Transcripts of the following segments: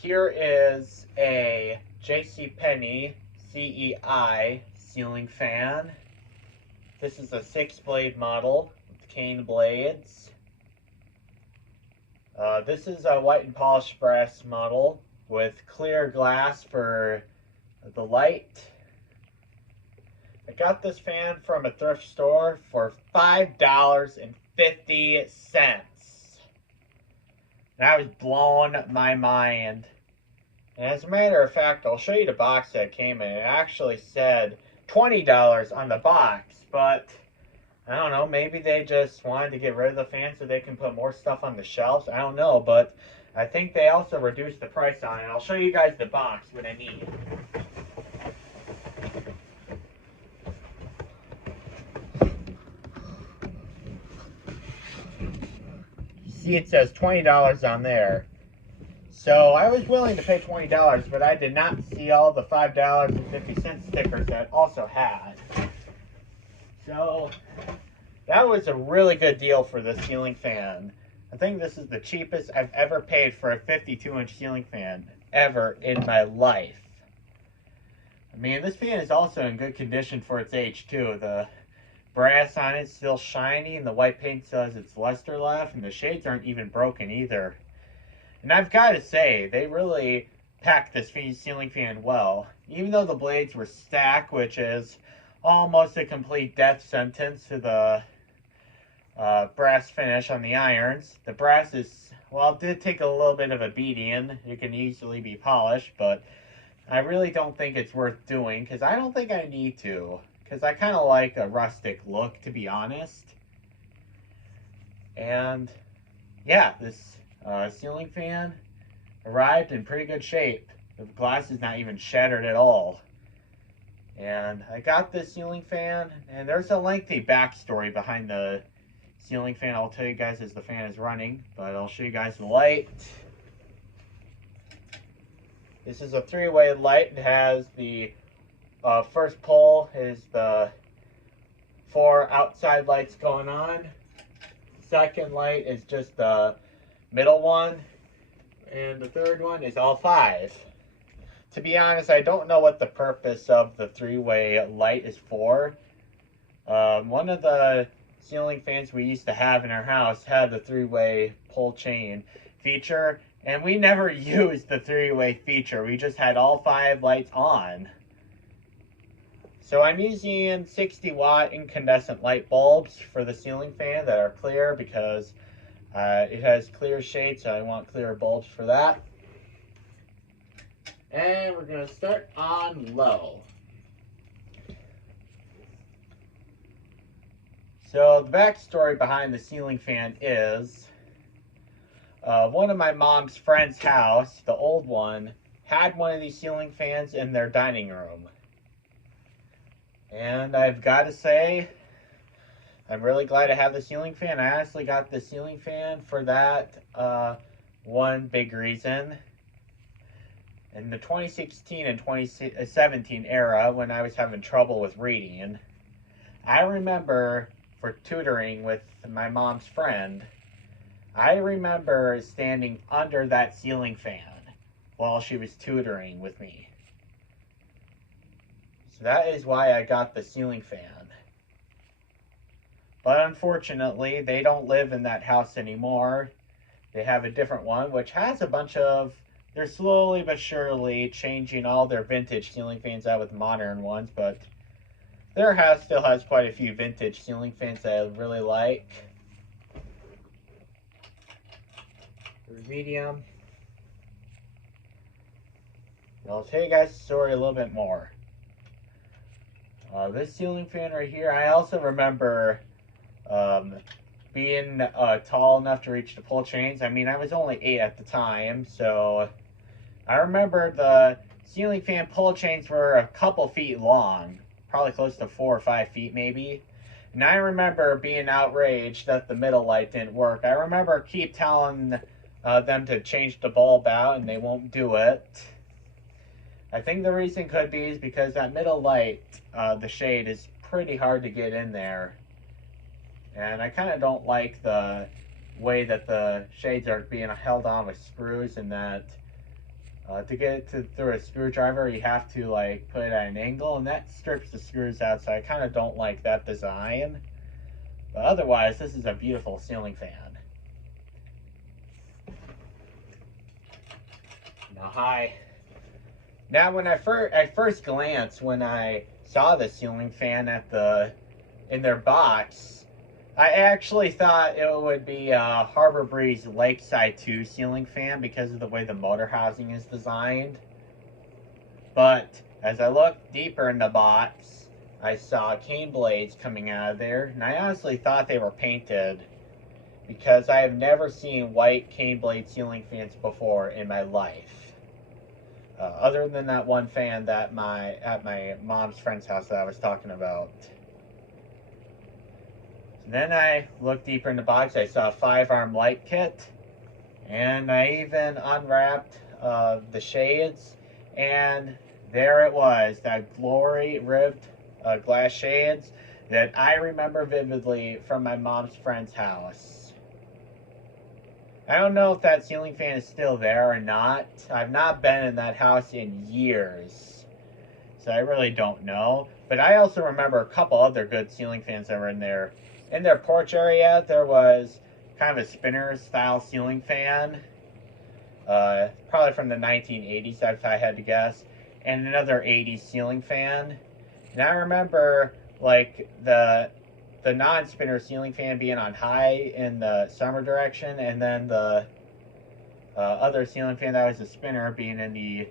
Here is a JCPenny CEI ceiling fan. This is a 6-blade model with cane blades. This is a white and polished brass model with clear glass for the light. I got this fan from a thrift store for $5.50. And I was blowing my mind. And as a matter of fact, I'll show you the box that came in. It actually said $20 on the box, but I don't know, maybe they just wanted to get rid of the fan so they can put more stuff on the shelves. I don't know, but I think they also reduced the price on it. I'll show you guys the box, what I need. See, it says $20 on there. So I was willing to pay $20, but I did not see all the $5.50 stickers that it also had. So that was a really good deal for the ceiling fan. I think this is the cheapest I've ever paid for a 52-inch ceiling fan ever in my life. I mean, this fan is also in good condition for its age too. The brass on it is still shiny, and the white paint still has its luster left, and the shades aren't even broken either. And I've got to say, they really packed this ceiling fan well. Even though the blades were stacked, which is almost a complete death sentence to the brass finish on the irons. The brass is, well, it did take a little bit of a beating. It can easily be polished, but I really don't think it's worth doing, because I don't think I need to. Because I kind of like a rustic look, to be honest. And yeah, this ceiling fan arrived in pretty good shape. The glass is not even shattered at all. And I got this ceiling fan, and there's a lengthy backstory behind the ceiling fan I'll tell you guys as the fan is running, but I'll show you guys the light. This is a 3-way light. It has the first pole is the 4 outside lights going on. Second light is just the middle one. And the third one is all 5. To be honest, I don't know what the purpose of the 3-way light is for. One of the ceiling fans we used to have in our house had the 3-way pull chain feature, and we never used the 3-way feature. We just had all 5 lights on. So I'm using 60-watt incandescent light bulbs for the ceiling fan that are clear, because it has clear shades, so I want clear bulbs for that. And we're going to start on low. So the backstory behind the ceiling fan is one of my mom's friend's house, the old one, had one of these ceiling fans in their dining room. And I've got to say, I'm really glad I have the ceiling fan. I honestly got the ceiling fan for that one big reason. In the 2016 and 2017 era, when I was having trouble with reading, I remember for tutoring with my mom's friend, I remember standing under that ceiling fan while she was tutoring with me. So that is why I got the ceiling fan. But unfortunately, they don't live in that house anymore. They have a different one, which has a bunch of... They're slowly but surely changing all their vintage ceiling fans out with modern ones, but their house still has quite a few vintage ceiling fans that I really like. They're medium. And I'll tell you guys the story a little bit more. This ceiling fan right here, I also remember being tall enough to reach the pull chains. I mean, I was only 8 at the time, so I remember the ceiling fan pull chains were a couple feet long, probably close to 4 or 5 feet maybe. And I remember being outraged that the middle light didn't work. I remember keep telling them to change the bulb out, and they won't do it. I think the reason could be is because that middle light, the shade, is pretty hard to get in there. And I kind of don't like the way that the shades are being held on with screws, and that To get it through a screwdriver, you have to like put it at an angle, and that strips the screws out, so I kind of don't like that design. But otherwise, this is a beautiful ceiling fan. Now, hi. Now, when at first glance, when I saw the ceiling fan in their box, I actually thought it would be a Harbor Breeze Lakeside 2 ceiling fan because of the way the motor housing is designed. But as I looked deeper in the box, I saw cane blades coming out of there, and I honestly thought they were painted because I have never seen white cane blade ceiling fans before in my life. Other than that one fan that at my mom's friend's house that I was talking about. Then I looked deeper in the box. I saw a 5-arm light kit, and I even unwrapped the shades, and there it was, that glory ribbed glass shades that I remember vividly from my mom's friend's house. I don't know if that ceiling fan is still there or not. I've not been in that house in years, so I really don't know. But I also remember a couple other good ceiling fans that were in there. In their porch area, there was kind of a spinner style ceiling fan, probably from the 1980s if I had to guess, and another 80s ceiling fan. And I remember like the non-spinner ceiling fan being on high in the summer direction, and then the other ceiling fan that was a spinner being in the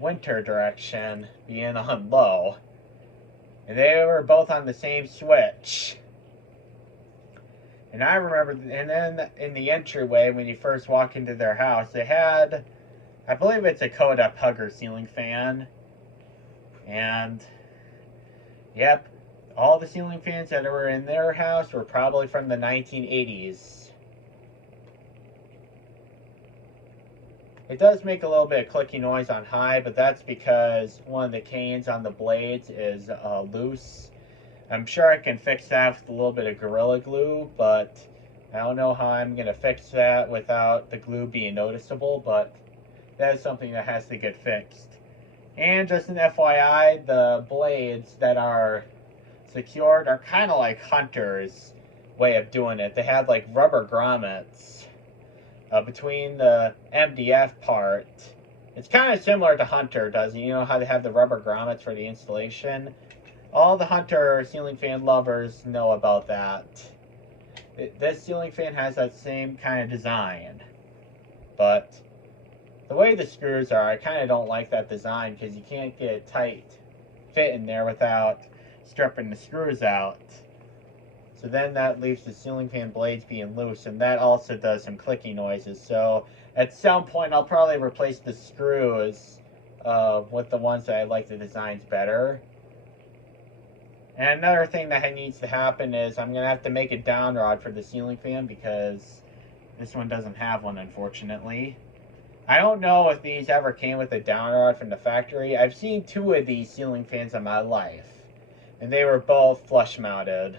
winter direction, being on low. And they were both on the same switch. And I remember, and then in the entryway, when you first walk into their house, they had, I believe it's a Koda Pugger ceiling fan. And, yep, all the ceiling fans that were in their house were probably from the 1980s. It does make a little bit of clicky noise on high, but that's because one of the canes on the blades is loose. I'm sure I can fix that with a little bit of Gorilla Glue, but I don't know how I'm going to fix that without the glue being noticeable, but that is something that has to get fixed. And just an FYI, the blades that are secured are kind of like Hunter's way of doing it. They have like rubber grommets between the MDF part. It's kind of similar to Hunter does. You know how they have the rubber grommets for the installation? All the Hunter ceiling fan lovers know about that. This ceiling fan has that same kind of design. But the way the screws are, I kind of don't like that design because you can't get a tight fit in there without stripping the screws out. So then that leaves the ceiling fan blades being loose, and that also does some clicky noises. So at some point I'll probably replace the screws with the ones that I like the designs better. And another thing that needs to happen is I'm going to have to make a down rod for the ceiling fan because this one doesn't have one, unfortunately. I don't know if these ever came with a down rod from the factory. I've seen 2 of these ceiling fans in my life, and they were both flush mounted,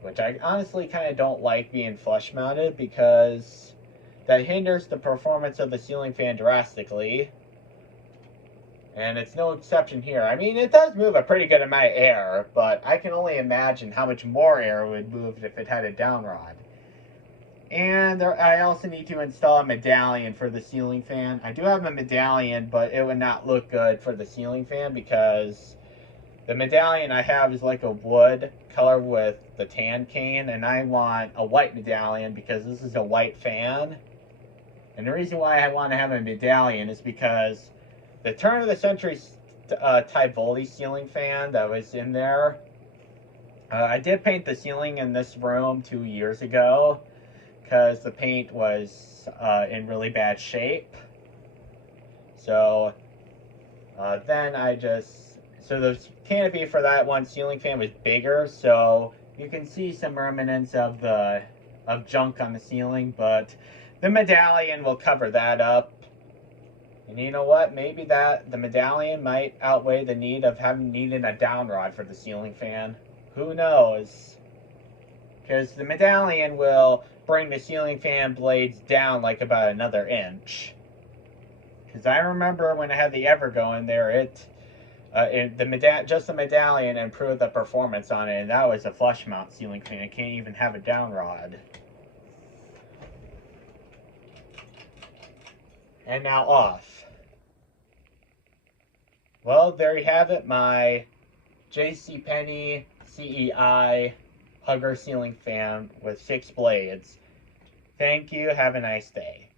which I honestly kind of don't like being flush mounted because that hinders the performance of the ceiling fan drastically. And it's no exception here. I mean, it does move a pretty good amount of air, but I can only imagine how much more air would move if it had a down rod. And I also need to install a medallion for the ceiling fan. I do have a medallion, but it would not look good for the ceiling fan because the medallion I have is like a wood color with the tan cane, and I want a white medallion because this is a white fan. And the reason why I want to have a medallion is because the turn of the century type Voldy ceiling fan that was in there, I did paint the ceiling in this room 2 years ago because the paint was in really bad shape. So then so the canopy for that one ceiling fan was bigger, so you can see some remnants of junk on the ceiling, but the medallion will cover that up. And you know what? Maybe the medallion might outweigh the need of needing a down rod for the ceiling fan. Who knows? Because the medallion will bring the ceiling fan blades down like about another inch. Because I remember when I had the Ever going there, just the medallion improved the performance on it, and that was a flush mount ceiling fan. It can't even have a down rod. And now off. Well, there you have it, my JCPenny CEI hugger ceiling fan with 6 blades. Thank you. Have a nice day.